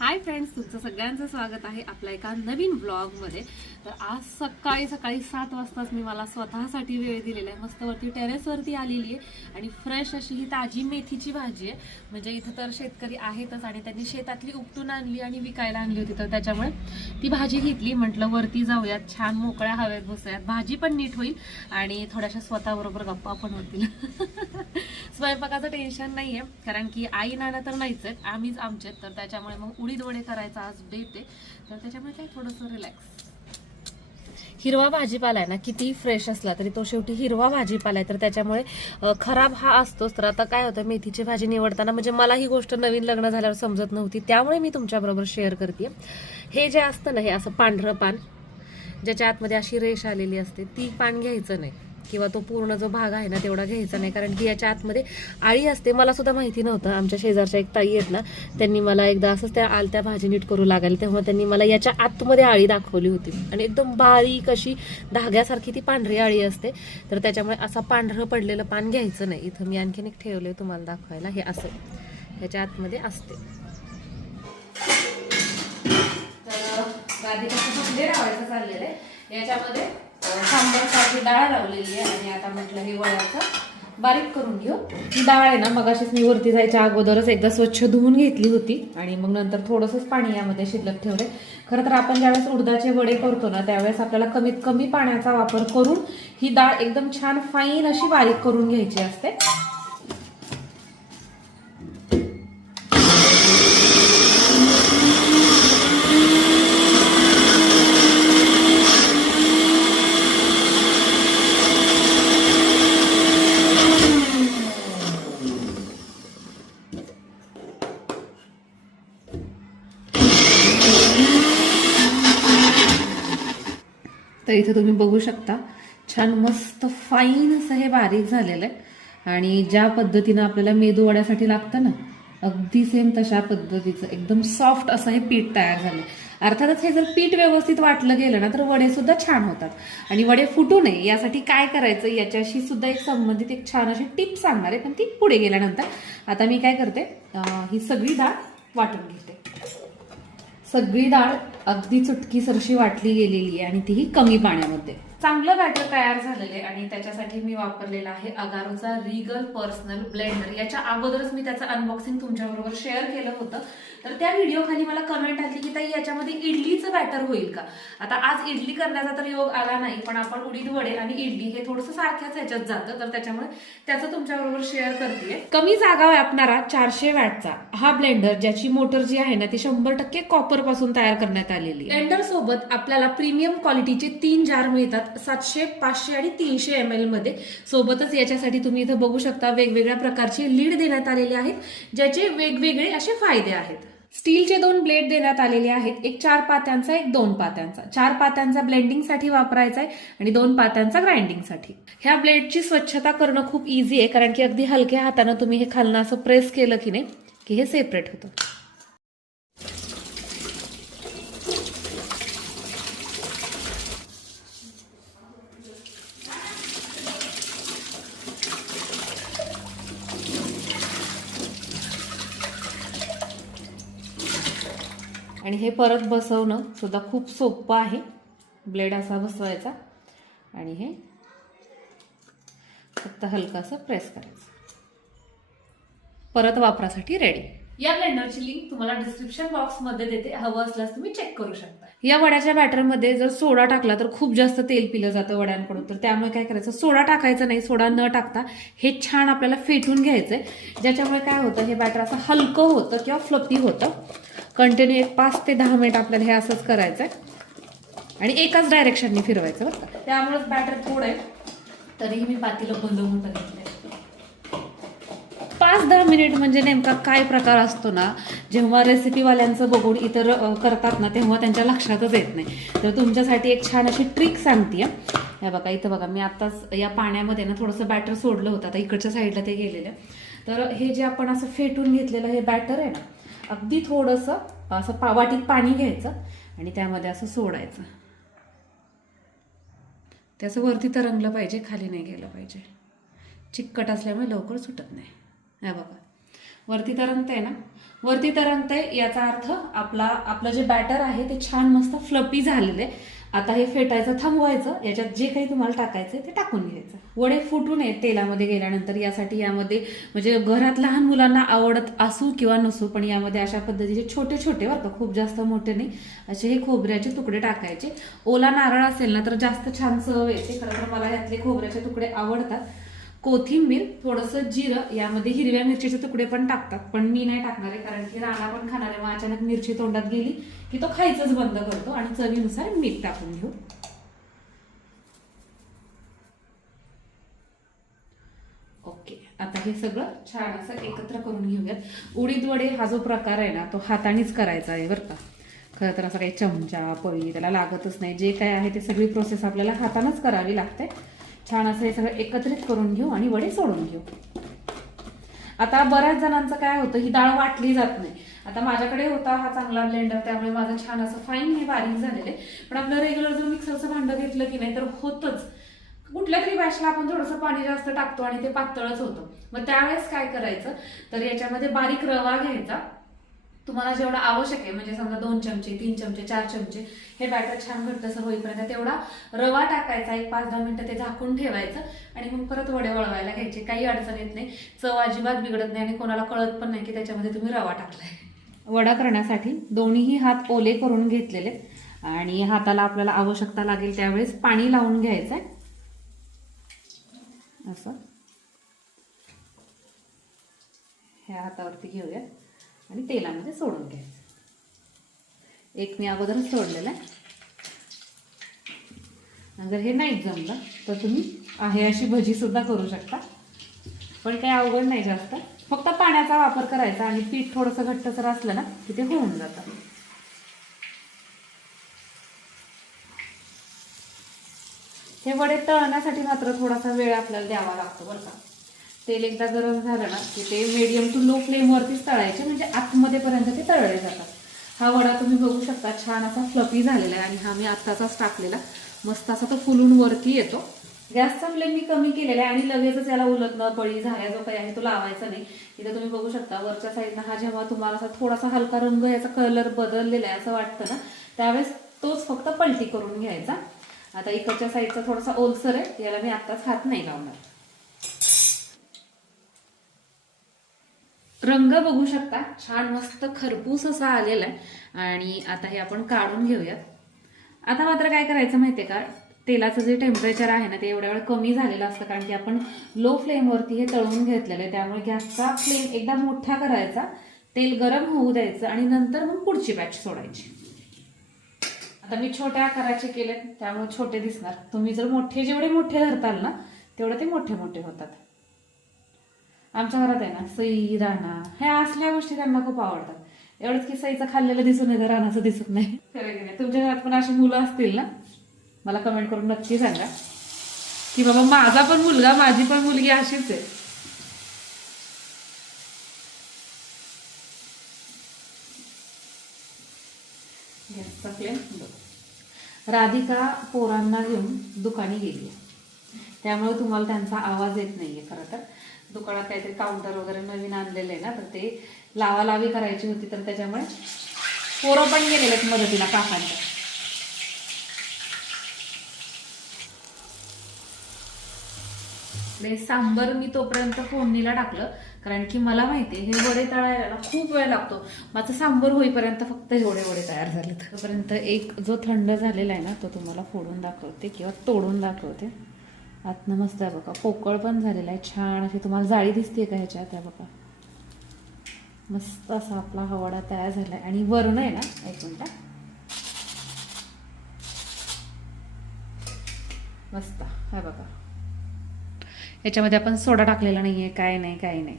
Hi friends, तुमचं सगळ्यांचं स्वागत आहे आपल्या एका नवीन व्लॉगमध्ये. तर आज सकाळी 7 वाजताच मी मला स्वतःसाठी वेळ दिलेला आहे. मस्तवरती टेरेसवरती आलेली आहे आणि फ्रेश अशी ही ताजी मेथीची भाजी आहे. म्हणजे इथं तर शेतकरी आहेतच आणि त्यांनी शेतातली उपटून आणली आणि विकायला आणली होती, तर त्याच्यामुळे ती भाजी घेतली. म्हटलं वरती जाऊयात, छान मोकळ्या हवेत बसूयात, भाजी पण नीट होईल आणि थोड्याशा स्वतःबरोबर गप्पा पण होतील. स्वयंपाकाचं टेन्शन नाहीये, कारण की आई नाना तर नाहीच आहेत, आम्हीच आमचे. तर त्याच्यामुळे मग उडीद वडे करायचा आज बेत आहे, तर त्याच्यामुळे काय थोडंसं रिलॅक्स. हिरवा भाजीपाला आहे ना, किती फ्रेश असला तरी तो शेवटी हिरवा भाजीपाला आहे, तर त्याच्यामुळे खराब हा असतोच. तर आता काय होतं, मेथीची भाजी निवडताना म्हणजे मला ही गोष्ट नवीन लग्न झाल्यावर समजत नव्हती, त्यामुळे मी तुमच्याबरोबर शेअर करते. हे जे असतं ना, हे असं पांढरं पान ज्याच्या आतमध्ये अशी रेष आलेली असते, ती पान घ्यायचं नाही, किंवा तो पूर्ण जो भाग आहे ना तेवढा घ्यायचा नाही, कारण की याच्या आतमध्ये आळी असते. मला सुद्धा माहिती नव्हतं. आमच्या शेजारच्या एक ताई आहेत ना, त्यांनी मला एकदा असंच त्या आलत्या भाजी नीट करू लागेल तेव्हा त्यांनी मला याच्या आतमध्ये आळी दाखवली होती आणि एकदम बारीक अशी धाग्यासारखी ती पांढरी आळी असते. तर त्याच्यामुळे असा पांढरं पडलेलं पान घ्यायचं नाही. इथं मी आणखीन एक ठेवले तुम्हाला दाखवायला. हे असं ह्याच्या आतमध्ये असते. गादी कसं भरले राहायचं चाललेलं आहे. याच्यामध्ये सांबरसाठी डाळ लावलेली आहे आणि आता म्हटलं हे वड्याचं बारीक करून घेऊ. ही डाळ आहे ना, मगाशीच मी वरती जायच्या अगोदरच एकदा स्वच्छ धुवून घेतली होती आणि मग नंतर थोडंसंच पाणी यामध्ये शिल्लक ठेवले. खरं तर आपण ज्यावेळेस उडदाचे वडे करतो ना, त्यावेळेस आपल्याला कमीत कमी पाण्याचा वापर करून ही डाळ एकदम छान फाईन अशी बारीक करून घ्यायची असते. तर इथे तुम्ही बघू शकता, छान मस्त फाईन असं हे बारीक झालेलं आहे आणि ज्या पद्धतीनं आपल्याला मेदू वड्यासाठी लागतं ना, अगदी सेम तशा पद्धतीचं एकदम सॉफ्ट असं हे पीठ तयार झालं. अर्थातच हे जर पीठ व्यवस्थित वाटलं गेलं ना, तर वडे सुद्धा छान होतात आणि वडे फुटू नये यासाठी काय करायचं याच्याशी सुद्धा एक संबंधित एक छान अशी टिप सांगणार आहे, पण ती पुढे गेल्यानंतर. आता मी काय करते, ही सगळी डाळ वाटून घेते. सगळी डाळ अगदी चुटकी सरशी वाटली गेलेली आहे आणि तीही कमी पाण्यामध्ये. चांगलं बॅटर तयार झालेलं आहे आणि त्याच्यासाठी मी वापरलेला आहे अगारोचा रिगल पर्सनल ब्लेंडर. याच्या अगोदरच मी त्याचं अनबॉक्सिंग तुमच्याबरोबर शेअर केलं होतं. तर त्या व्हिडिओ खाली मला कमेंट आली की ताई याच्यामध्ये इडलीचं बॅटर होईल का. आता आज इडली करण्याचा तर योग आला नाही, पण आपण उडीद वडे आणि इडली हे थोडंसं सारख्याच ह्याच्यात जातं, तर त्याच्यामुळे त्याचं तुमच्याबरोबर शेअर करते. कमी जागा व्यापणारा 400 वॅटचा हा ब्लेंडर, ज्याची मोटर जी आहे ना ती 100% कॉपर पासून तयार करण्यात आलेली. ब्लेंडर सोबत आपल्याला प्रीमियम क्वालिटीचे 3 जार मिळतात, 700, 500 आणि 300 ml मध्ये. सोबतच याच्यासाठी तुम्ही इथं बघू शकता वेगवेगळ्या प्रकारचे लीड देण्यात आलेले आहेत, ज्याचे वेगवेगळे असे फायदे आहेत. स्टीलचे 2 ब्लेड देण्यात आलेले आहेत, एक 4 पात्यांचा, एक 2 पात्यांचा. 4 पात्यांचा ब्लेंडिंगसाठी वापरायचा आहे आणि 2 पात्यांचा ग्राइंडिंगसाठी. ह्या ब्लेडची स्वच्छता करणं खूप इझी आहे, कारण की अगदी हलक्या हातानं तुम्ही हे खालनं असं प्रेस केलं की नाही की हे सेपरेट होतं. आणि हे परत बसवणं सुद्धा खूप सोपं आहे. ब्लेड असा बसवायचा आणि हे फक्त हलकं असं प्रेस करायचं. परत वापरासाठी रेडी. या ब्लेंडरची लिंक तुम्हाला डिस्क्रिप्शन बॉक्स मध्ये देते, हवं असल्यास तुम्ही चेक करू शकता. या वड्याच्या बॅटरमध्ये जर सोडा टाकला तर खूप जास्त तेल पिलं जातं वड्यांकडून, तर त्यामुळे काय करायचं, सोडा टाकायचं नाही. सोडा न टाकता हे छान आपल्याला फेटून घ्यायचंय, ज्याच्यामुळे काय होतं, हे बॅटर असं हलकं होतं किंवा फ्लफी होतं. कंटिन्यू एक 5 ते 10 मिनिट आपल्याला हे असंच करायचंय आणि एकाच डायरेक्शनने फिरवायचं बरं का. त्यामुळेच बॅटर थोडं आहे, तरीही मी पातेलं बंद मोठं घेतलंय. 5-10 मिनिट म्हणजे नेमका काय प्रकार असतो ना, जेव्हा रेसिपीवाल्यांचं बघून इतर करतात ना, तेव्हा त्यांच्या लक्षातच येत नाही. तर तुमच्यासाठी एक छान अशी ट्रिक सांगते. हे बघा, इथं बघा, मी आत्ताच या पाण्यामध्ये ना थोडंसं बॅटर सोडलं होतं, आता इकडच्या साईडला ते गेलेलं. तर हे जे आपण असं फेटून घेतलेलं हे बॅटर आहे ना, अगदी थोडंसं असं वाटीत पाणी घ्यायचं आणि त्यामध्ये असं सोडायचं. ते असं वरती तरंगलं पाहिजे, खाली नाही गेलं पाहिजे. चिकट असल्यामुळे लवकर सुटत नाही. हे बघा, वरती तरंगतंय ना, वरती तरंगतंय याचा अर्थ आपलं जे बॅटर आहे ते छान मस्त फ्लपी झालेलं आहे. आता हे फेटायचं थांबवायचं, याच्यात जे काही तुम्हाला टाकायचं ते टाकून घ्यायचं. वडे फुटू नये तेलामध्ये गेल्यानंतर, यासाठी यामध्ये म्हणजे घरात लहान मुलांना आवडत असू किंवा नसू, पण यामध्ये अशा पद्धतीचे छोटे छोटे बरं का, खूप जास्त मोठे नाही, असे हे खोबऱ्याचे तुकडे टाकायचे. ओला नारळ असेल ना तर जास्त छान चव येते. खरं तर मला यातले खोबऱ्याचे तुकडे आवडतात. कोथिंबीर, थोडंसं जिरं, यामध्ये हिरव्या मिरचीचे तुकडे पण टाकतात, पण मी नाही टाकणार आहे कारण की राणा पण खाणार आहे. मग अचानक मिरची तोंडात गेली की तो खायचंच बंद करतो. आणि चवीनुसार मीठ टाकून घेऊ. ओके, आता हे सगळं छान असं एकत्र करून घेऊयात. उडीद वडे हा जो प्रकार आहे ना तो हातानेच करायचा आहे बरं का. खरं तर असं काही चमचा पळी त्याला लागतच नाही. जे काय आहे ते सगळी प्रोसेस आपल्याला हातानंच करावी लागते. छान असं हे सगळं एकत्रित करून घेऊ आणि वडे सोडून घेऊ. आता बऱ्याच जणांचं काय होतं, ही डाळ वाटली जात नाही. आता माझ्याकडे होता हा चांगला ब्लेंडर, त्यामुळे माझं छान असं फाईन हे बारीक झालेलं आहे. पण आपलं रेग्युलर जर मिक्सरचं भांडं घेतलं की नाही तर होतच, कुठल्या तरी बॅचला आपण थोडंसं पाणी जास्त टाकतो आणि ते पातळच होतं. मग त्यावेळेस काय करायचं, तर याच्यामध्ये बारीक रवा घ्यायचा. तुम्हाला जेवढा आवश्यक आहे, म्हणजे समजा 2 चमचे 3 चमचे 4 चमचे हे बॅटर छान घट्टसर होईपर्यंत तेवढा रवा टाकायचा. एक 5-10 मिनिटं ते झाकून ठेवायचं आणि मग परत वडे वळवायला घ्यायचे. काही अडचण येत नाही, चव अजिबात बिघडत नाही आणि कोणाला कळत पण नाही की त्याच्यामध्ये तुम्ही रवा टाकलाय. वडा करण्यासाठी दोन्हीही हात ओले करून घेतलेले आणि हाताला आपल्याला आवश्यकता लागेल त्यावेळेस पाणी लावून घ्यायचंय. असं ह्या हातावरती घेऊया आणि तेलामध्ये सोडून घ्यायचं. एक मी अगोदरच सोडलेलं आहे. जर हे नाही जमलं तर तुम्ही आहे अशी भजी सुद्धा करू शकता, पण काही अवघड नाही जास्त. फक्त पाण्याचा वापर करायचा आणि पीठ थोडंसं घट्टसर असलं ना की ते होऊन जातं. हे वडे तळण्यासाठी मात्र थोडासा वेळ आपल्याला द्यावा लागतो बरं का. तेल एकदा गरम झालं ना की ते मीडियम टू लो फ्लेमवरतीच तळायचे, म्हणजे आतमध्ये पर्यंत ते तळले जातात. हा वडा तुम्ही बघू शकता छान असा फ्लफी झालेला आहे आणि हा मी आत्ताचाच टाकलेला. मस्त असा तो फुलून वरती येतो. गॅसचा फ्लेम मी कमी केलेला आहे आणि लगेचच याला उलटणं पळी झाल्या जो काही आहे तो लावायचा नाही. इथे तुम्ही बघू शकता वरच्या साईडनं हा जेव्हा तुम्हाला असा थोडासा हलका रंग याचा कलर बदललेला आहे असं वाटतं ना, त्यावेळेस तोच फक्त पलटी करून घ्यायचा. आता इकडच्या साईडचा थोडासा ओलसर आहे, याला मी आत्ताच हात नाही लावणार. रंग बघू शकता छान मस्त खरपूस असा आलेला आहे आणि आता हे आपण काढून घेऊयात. आता मात्र काय करायचं माहितीये का, तेलाचं जे टेम्परेचर आहे ना ते एवढ्या वेळ कमी झालेलं असतं कारण की आपण लो फ्लेमवरती हे तळून घेतलेलं आहे. त्यामुळे गॅसचा फ्लेम एकदा मोठा करायचा, तेल गरम होऊ द्यायचं आणि नंतर मग पुढची बॅच सोडायची. आता मी छोट्या आकाराचे केले त्यामुळे छोटे दिसणार. तुम्ही जर मोठे जेवढे मोठे धरताल ना तेवढे ते मोठे मोठे होतात. आमच्या घरात आहे ना सई राणा ह्या असल्या गोष्टी त्यांना खूप आवडतात. एवढंच की सईचं खाल्लेलं दिसून येतं, राणाचं दिसत नाही. खरं की नाही? तुमच्या घरात पण अशी मुलं असतील ना, मला कमेंट करून नक्की सांगा की बाबा माझा पण मुलगा माझी पण मुलगी अशीच आहे. गॅसचा फ्लेम राधिका पोरांना घेऊन दुकानी गेली, त्यामुळे तुम्हाला त्यांचा आवाज येत नाहीये. खरं तर दुकानात काहीतरी काउंटर वगैरे नवीन आणलेलं आहे ना, तर ते लावालावी करायची होती, तर त्याच्यामुळे पोरं पण गेलेले मदतीला काकांच्या. सांबर मी तोपर्यंत फोडणीला टाकलं कारण की मला माहितीये हे वडे तळायला खूप वेळ लागतो. माझं सांबर होईपर्यंत फक्त एवढे वडे तयार झाले. तोपर्यंत एक जो थंड झालेला आहे ना तो तुम्हाला फोडून दाखवते किंवा तोडून दाखवते. आतनं मस्त आहे बघा, पोकळ पण झालेला आहे छान. अशी तुम्हाला जाळी दिसते का ह्याच्यात? आहे बघा, मस्त असा आपला हा वडा तयार झालाय. आणि वरून आहे ना, एक मिनिट, मस्त आहे बघा. याच्यामध्ये आपण सोडा टाकलेला नाहीये, काय नाही काय नाही,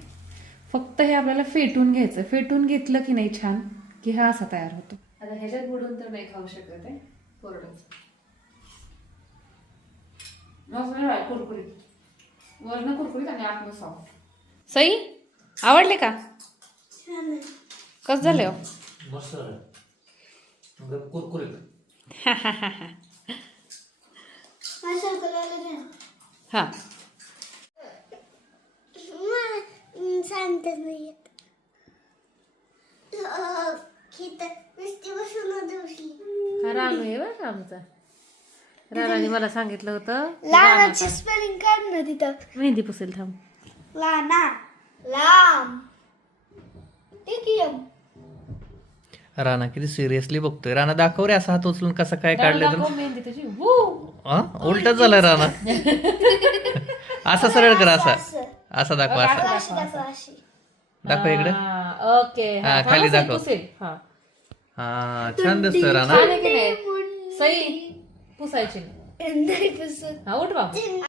फक्त हे आपल्याला फेटून घ्यायचं. फेटून घेतलं की नाही छान की हा असा तयार होतो. आता ह्याच्यात बुडून तर नाही खाऊ शकत आहे, कोरडच मस्त कुरकुरीत, वरण कुरकुरीत आणि आतनं सॉफ्ट. सई आवडले का? कसं झालं? मस्त कुरकुरीत. हा सांगत नाही. हा रानू आहे बरं का आमचा. रानाने मला सांगितलं होतं लानाची स्पेलिंग काढ ना तिथं. मेहंदी पुसेल थांब. लाना लाम टिकियम. राणा किती सिरियसली बघतोय. राणा दाखव रे असा हात उचलून कसं काय काढलं दाखव मेहंदी तुझी. वू. उलटच झालं राणा. असा सरळ कर असा असा दाखव असा अशी दाखव अशी. दाखव इकडे. ओके हा, खाली दाखव. पुसेल. हा हा छान दिसतोय राणा. छान आहे की नाही? सई पुसायची नाही पुसत. हा उठ बाबा.